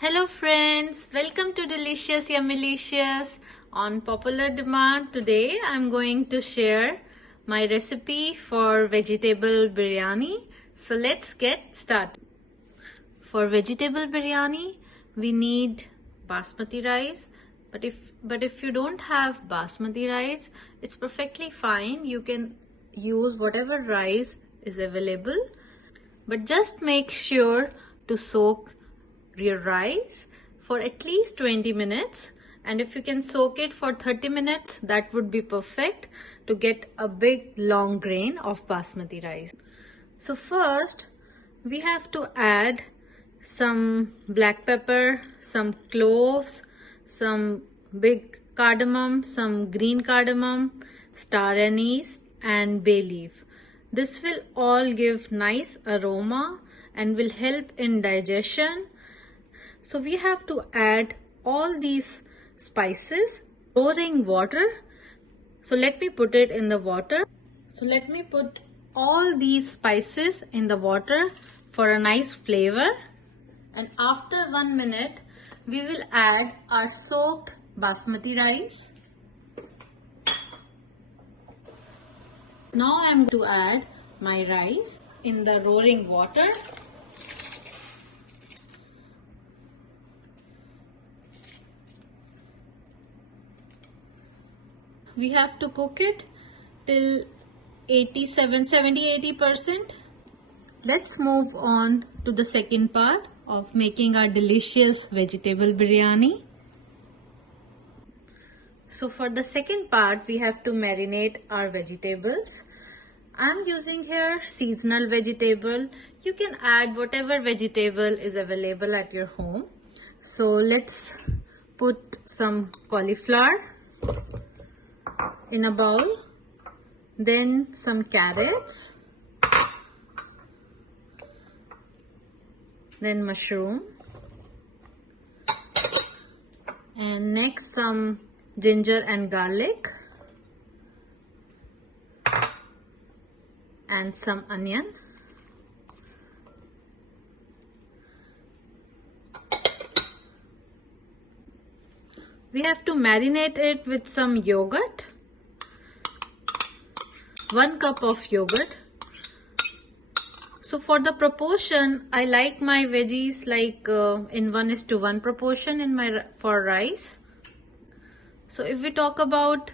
Hello friends, welcome to Delicious Yummylicious. On popular demand, today I'm going to share my recipe for vegetable biryani. So let's get started. For vegetable biryani, we need basmati rice. But if you don't have basmati rice, it's perfectly fine. You can use whatever rice is available. But just make sure to soak your rice for at least 20 minutes, and if you can soak it for 30 minutes, that would be perfect to get a big long grain of basmati rice. So first we have to add some black pepper, some cloves, some big cardamom, some green cardamom, star anise and bay leaf. This will all give nice aroma and will help in digestion. So we have to add all these spices, pouring water. So let me put it in the water. So let me put all these spices in the water for a nice flavor. And after 1 minute, we will add our soaked basmati rice. Now I am going to add my rice in the roaring water. We have to cook it till 70-80%. Let's move on to the second part of making our delicious vegetable biryani. So for the second part, we have to marinate our vegetables. I'm using here seasonal vegetable. You can add whatever vegetable is available at your home. So let's put some cauliflower in a bowl, then some carrots, then mushroom, and next some ginger and garlic, and some onion. We have to marinate it with some yogurt. 1 cup of yogurt. So for the proportion, I like my veggies like in 1:1 proportion for rice. So if we talk about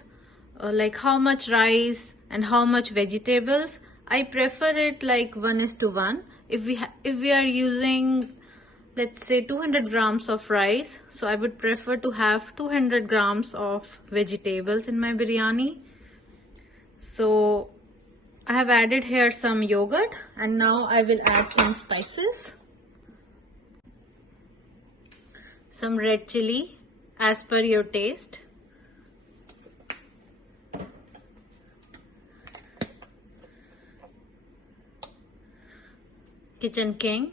like how much rice and how much vegetables, I prefer it like 1:1. If we are using, let's say, 200 grams of rice, so I would prefer to have 200 grams of vegetables in my biryani. So I have added here some yogurt, and now I will add some spices. Some red chili as per your taste. Kitchen King.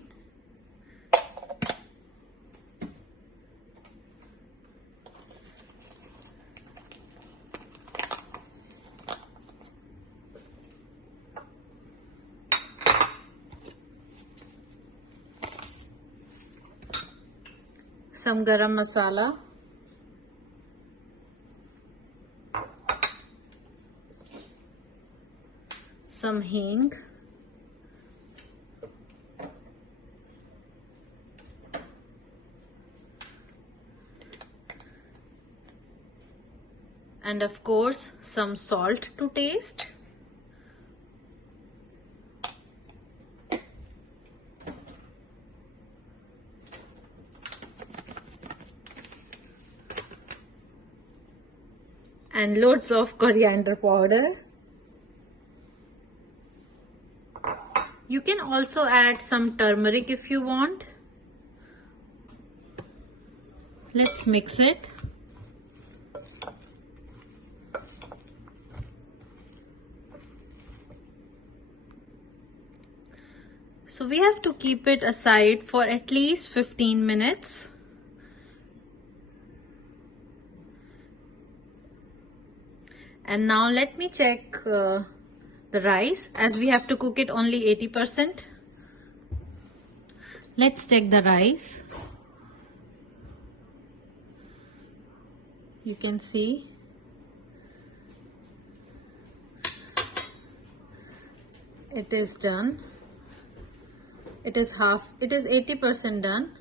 Some garam masala, some hing, and of course some salt to taste. And loads of coriander powder. You can also add some turmeric if you want. Let's mix it. So we have to keep it aside for at least 15 minutes. And now let me check the rice, as we have to cook it only 80%. Let's check the rice. You can see it is done. It is 80% done,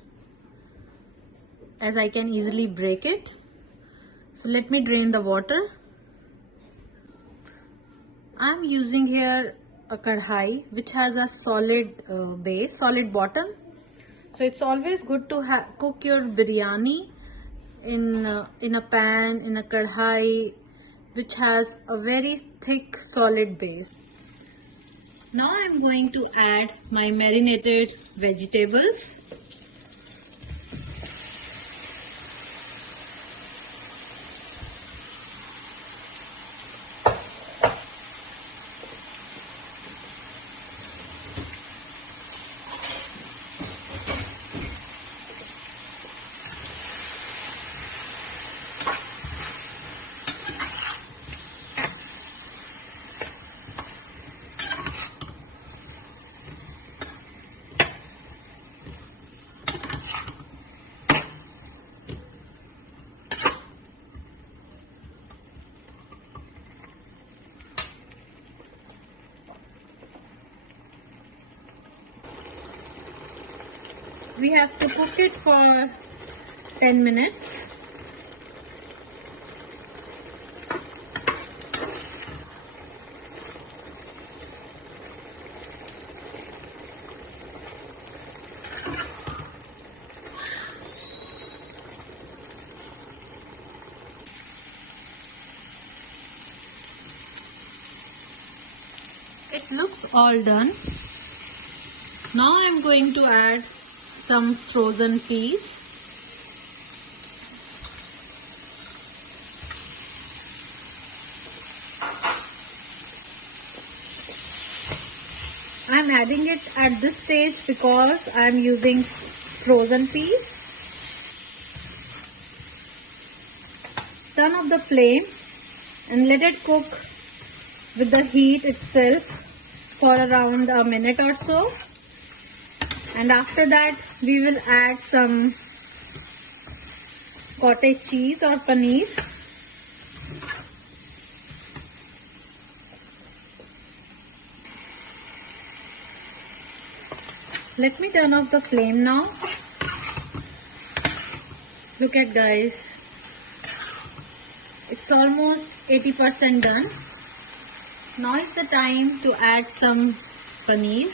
as I can easily break it. So let me drain the water. I'm using here a kadhai which has a solid base, solid bottom. So it's always good to cook your biryani in a pan, in a kadhai which has a very thick solid base. Now I'm going to add my marinated vegetables. We have to cook it for 10 minutes. It looks all done. Now I'm going to add some frozen peas. I'm adding it at this stage because I'm using frozen peas. Turn off the flame and let it cook with the heat itself for around a minute or so. And after that, we will add some cottage cheese or paneer. Let me turn off the flame now. Look at, guys. It's almost 80% done. Now is the time to add some paneer.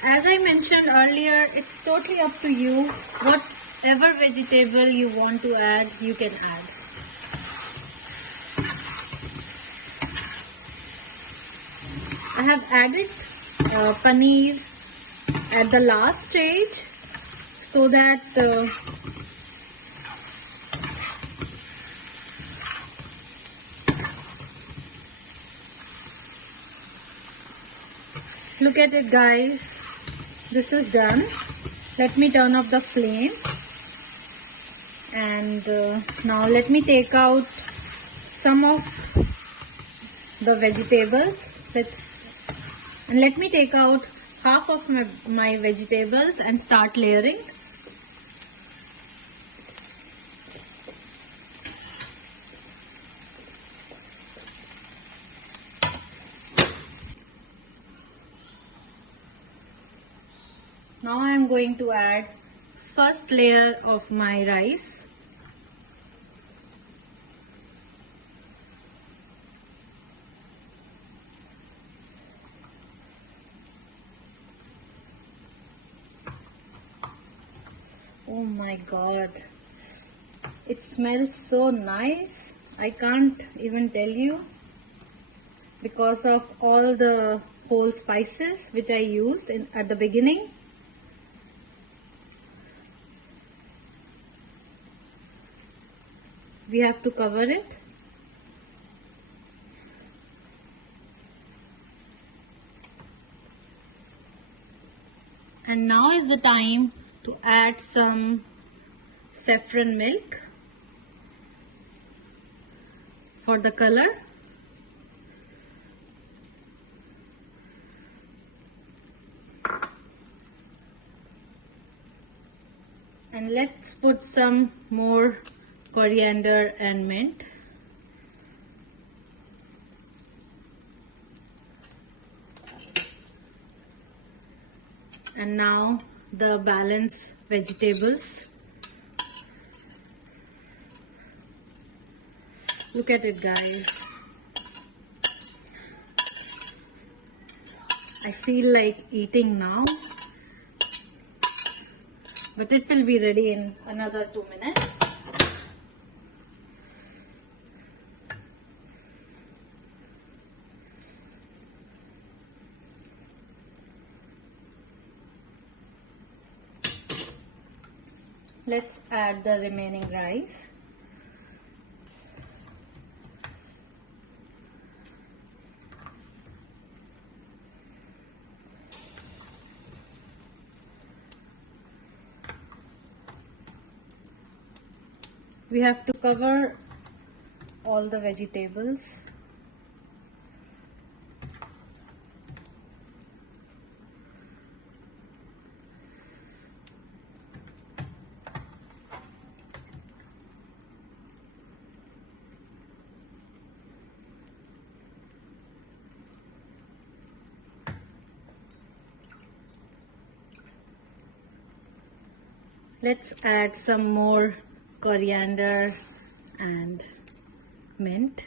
As I mentioned earlier, it's totally up to you. Whatever vegetable you want to add, you can add. I have added paneer at the last stage so that look at it, guys. This is done. Let me turn off the flame, and now let me take out some of the vegetables. Let me take out half of my vegetables and start layering. Now I am going to add first layer of my rice. Oh my God, it smells so nice. I can't even tell you, because of all the whole spices which I used at the beginning. We have to cover it. And now is the time to add some saffron milk for the color. And let's put some more coriander and mint. And now the balanced vegetables. Look at it, guys. I feel like eating now, but it will be ready in another 2 minutes. Let's add the remaining rice. We have to cover all the vegetables. Let's add some more coriander and mint.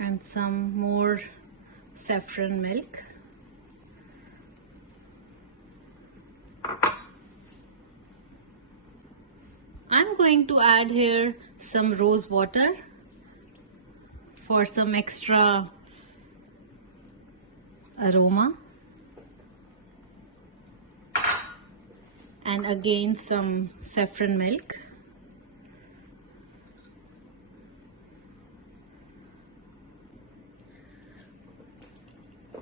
And some more saffron milk. I'm going to add here some rose water for some extra aroma. And again some saffron milk.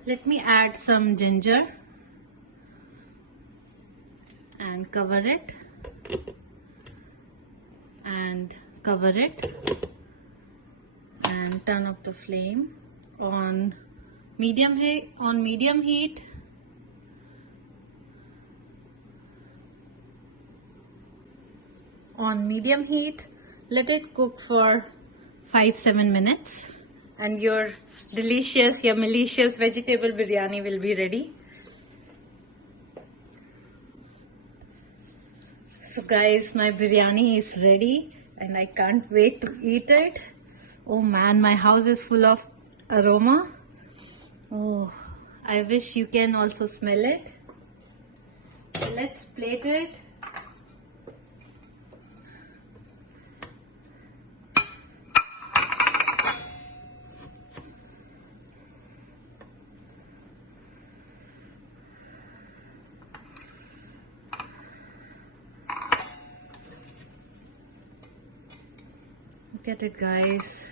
Let me add some ginger and cover it and cover it and turn up the flame on medium heat. On medium heat, let it cook for 5-7 minutes and your delicious, yumilicious vegetable biryani will be ready. So guys, my biryani is ready and I can't wait to eat it. Oh man, my house is full of aroma. Oh, I wish you can also smell it. Let's plate it. Look at it, guys.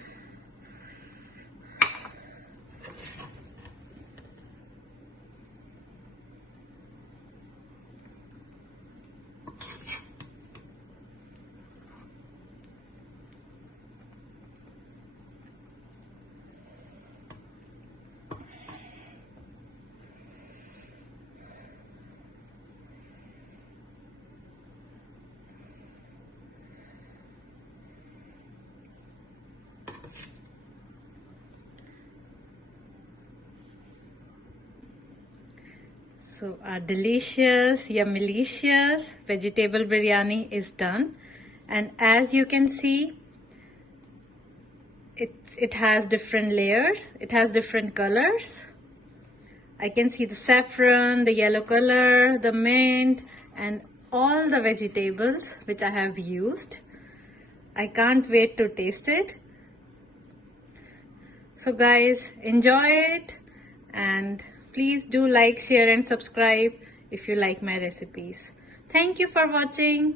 So our delicious, yumilicious vegetable biryani is done. And as you can see, it has different layers. It has different colors. I can see the saffron, the yellow color, the mint, and all the vegetables which I have used. I can't wait to taste it. So guys, enjoy it and please do like, share and subscribe if you like my recipes. Thank you for watching.